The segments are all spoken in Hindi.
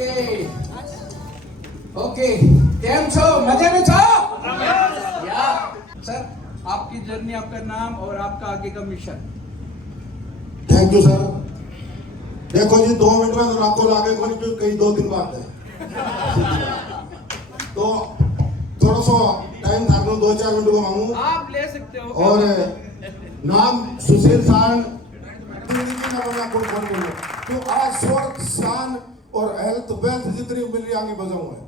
ओके ओके केम छो मजे में छो या सर आपकी जर्नी आपका नाम और आपका आगे का मिशन। Thank you sir. देखो जी 2 मिनट में तो आपको लागे कोई कई 2-3 बात है तो थोड़ा सा टाइम था 2-4 मिनट को मांगू आप ले सकते हो और नाम सुशील शान तो आज स्वर्ग शान और हेल्थ वेल्थ जितनी मिल रही आगे बजाऊंगा।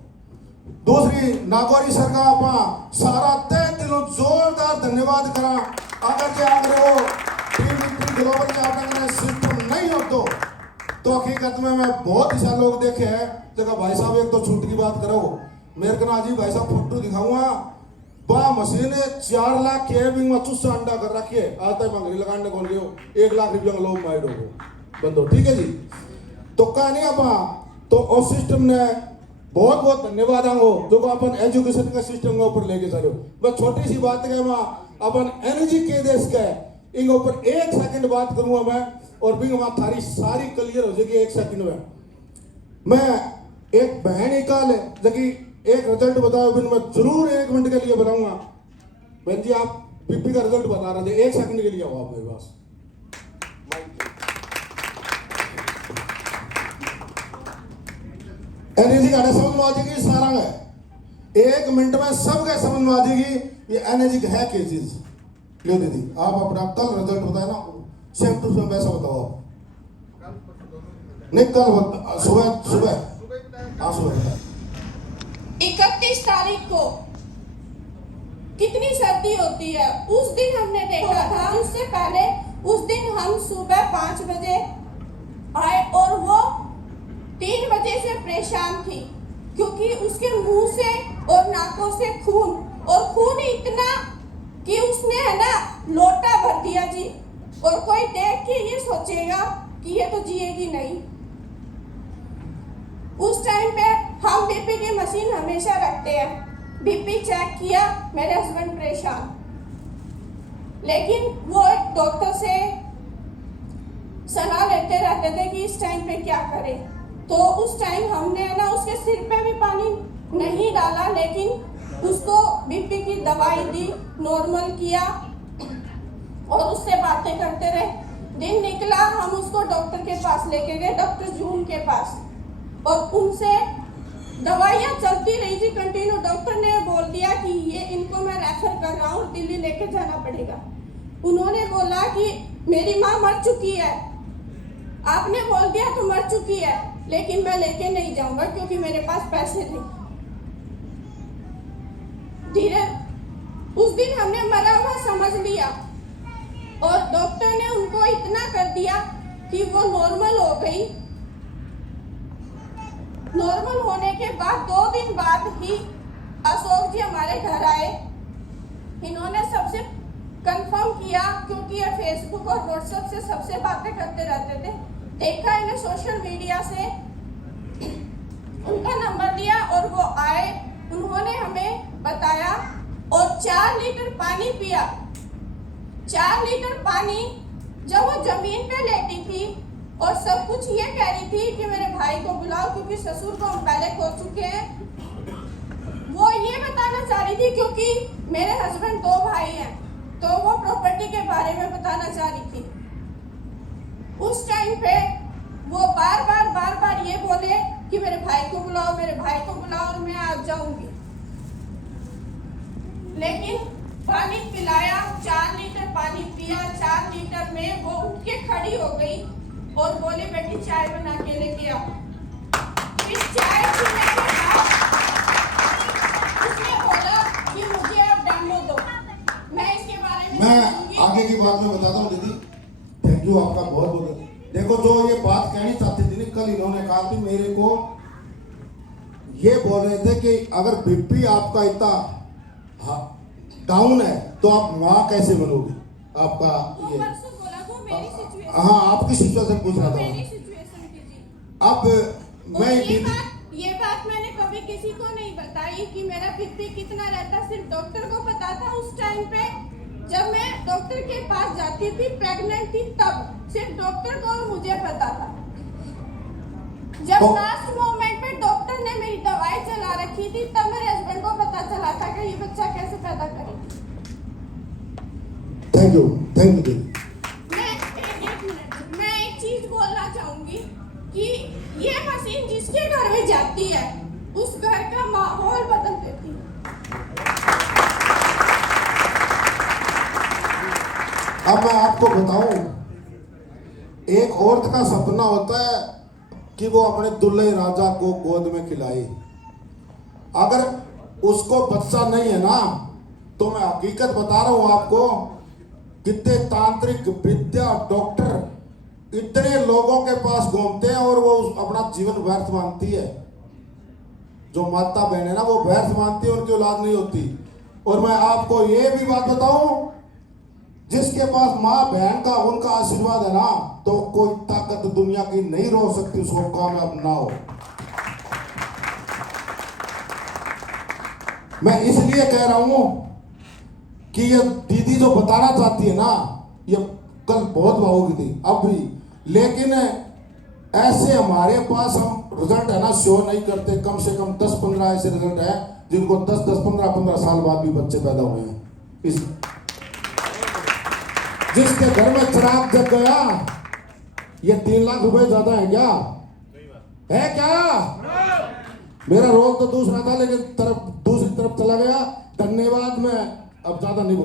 दूसरी नागौरी सर का अपना सारा तय दिलों जोरदार धन्यवाद करा। अगर के अगर वो टीम ग्लोबल के आपने सिस्टम नहीं हो तो हकीकत में मैं बहुत ऐसा लोग देखे हैं जगह भाई साहब एक तो छूट की बात करो मेरे को ना जी भाई साहब फोटो दिखाऊंगा बा मशीन 4 लाख के बिंग में चुस्सा अंडा कर रखिए आता है मंगरी लगाने कौन लियो 1 लाख रुपया लोग माइड हो बंदो ठीक है जी। तो कहानी अपा तो उस सिस्टम ने बहुत बहुत धन्यवाद आंगो जो अपन एजुकेशन का सिस्टम के ऊपर लेके चलो। मैं छोटी सी बात है मां अपन एनर्जी के देश का इन ऊपर 1 सेकंड बात करूंगा मैं और भी वहां थारी सारी क्लियर हो जाएगी 1 सेकंड में। मैं एक बहन निकाल जबकि एक रिजल्ट बताओ बिन मैं जरूर 1 मिनट के लिए बताऊंगा। बहन जी आप बीपी का रिजल्ट बता रहे थे 1 सेकंड के लिए आओ आप मेरे पास। एनर्जी का समझ में आ जाएगी सारा है 1 मिनट में सब का समझ में आ जाएगी ये एनर्जी है क्या चीज। लो दीदी आप अपना कल रिजल्ट बताए ना सेम टू सेम वैसा बताओ आप नहीं कल सुबह हाँ सुबह 31 तारीख को कितनी सर्दी होती है उस दिन हमने देखा था। उससे पहले उस दिन हम सुबह 5 बजे आए और वो 3 बजे से परेशान थी क्योंकि उसके मुंह से और नाकों से खून इतना कि उसने है ना लोटा भर दिया जी। और कोई देख के ये सोचेगा कि ये तो जिएगी नहीं। उस टाइम पे हम बीपी की मशीन हमेशा रखते हैं। बीपी चेक किया मेरे हस्बैंड परेशान लेकिन वो डॉक्टर से सलाह लेते रहते थे कि इस टाइम पे क्या करें। तो उस टाइम हमने ना उसके सिर पे भी पानी नहीं डाला लेकिन उसको बीपी की दवाई दी नॉर्मल किया और उससे बातें करते रहे। दिन निकला हम उसको डॉक्टर के पास लेके गए डॉक्टर जून के पास और उनसे दवाइयाँ चलती रही थी कंटिन्यू। डॉक्टर ने बोल दिया कि ये इनको मैं रेफर कर रहा हूँ दिल्ली लेके जाना पड़ेगा। उन्होंने बोला कि मेरी माँ मर चुकी है आपने बोल दिया तो मर चुकी है लेकिन मैं लेके नहीं जाऊंगा क्योंकि मेरे पास पैसे थे। धीरे उस दिन हमने मरा हुआ समझ लिया और डॉक्टर ने उनको इतना कर दिया कि वो नॉर्मल हो गई। नॉर्मल होने के बाद 2 दिन बाद ही अशोक जी हमारे घर आए। इन्होंने सबसे कंफर्म किया क्योंकि ये फेसबुक और व्हाट्सएप से सबसे बातें करते रहते थे। देखा इन्हें सोशल मीडिया से उनका नंबर लिया और वो आए। उन्होंने हमें बताया और 4 लीटर पानी पिया। 4 लीटर पानी जब वो जमीन पे लेटी थी और सब कुछ ये कह रही थी कि मेरे भाई को बुलाओ क्योंकि ससुर को हम पहले खो चुके हैं। वो ये बताना चाह रही थी क्योंकि मेरे हस्बैंड 2 भाई हैं तो वो प्रॉपर्टी के बारे में बताना चाह रही थी। उस टाइम पे वो बार बार ये बोले कि मेरे भाई को बुलाओ और मैं आ जाऊंगी। लेकिन पानी पिलाया 4 लीटर पानी पिया। 4 लीटर में वो उठ के खड़ी हो गई और बोले बेटी चाय बना के लेके आओ। इस चाय पीने के बाद उसने बोला कि मुझे अब डेमो दो मैं इसके बारे में मैं आगे की बात में बताता हूँ दीदी। थैंक यू आपका बहुत बहुत। देखो जो ये बात कहनी चाहती थी कल इन्होंने कहा थी मेरे को ये बोल रहे थे कि अगर बीपी आपका इतना डाउन है तो आप माँ कैसे बनोगे आपका ये हाँ आपकी सिचुएशन पूछ रहा था। अब मैं ये बात मैंने कभी किसी को नहीं बताई कि मेरा बीपी कितना रहता। सिर्फ डॉक्टर को पता था। उस टाइम पे जब मैं डॉक्टर के पास जाती थी प्रेग्नेंट थी तब सिर्फ डॉक्टर को और मुझे पता था। जब लास्ट मोमेंट पे रखी थी, तब मेरे हस्बैंड को पता चला था कि ये बच्चा कैसे पैदा करे। थैंक यू दीदी। मैं एक चीज बोलना चाहूंगी कि ये मशीन जिसके घर में जाती है उस घर का माहौल बदल देती है। अब मैं आपको बताऊं, एक औरत का सपना होता है कि वो अपने दुल्हे राजा को गोद में खिलाए। अगर उसको बच्चा नहीं है ना, तो मैं हकीकत बता रहा हूं आपको, कितने तांत्रिक विद्या डॉक्टर इतने लोगों के पास घूमते हैं और वो अपना जीवन व्यर्थ मानती है। जो माता बहन है ना, वो व्यर्थ मानती है, उनकी औलाद नहीं होती। और मैं आपको ये भी बात बताऊं, जिसके पास माँ बहन का उनका आशीर्वाद है ना, तो कोई ताकत दुनिया की नहीं रोक सकती उसको कामयाब ना हो। मैं इसलिए कह रहा हूं कि ये दीदी जो बताना चाहती है ना, ये कल बहुत भावुक थी अब भी, लेकिन ऐसे हमारे पास हम रिजल्ट है ना शो नहीं करते। कम से कम 10-15 ऐसे रिजल्ट है जिनको 10-10, 15-15 साल बाद भी बच्चे पैदा हुए हैं। इस जिसके घर में चिराग जग गया, ये 3 लाख रुपए ज्यादा है क्या? है क्या? मेरा रोल तो दूसरा था, लेकिन दूसरी तरफ चला गया। धन्यवाद। मैं अब ज्यादा नहीं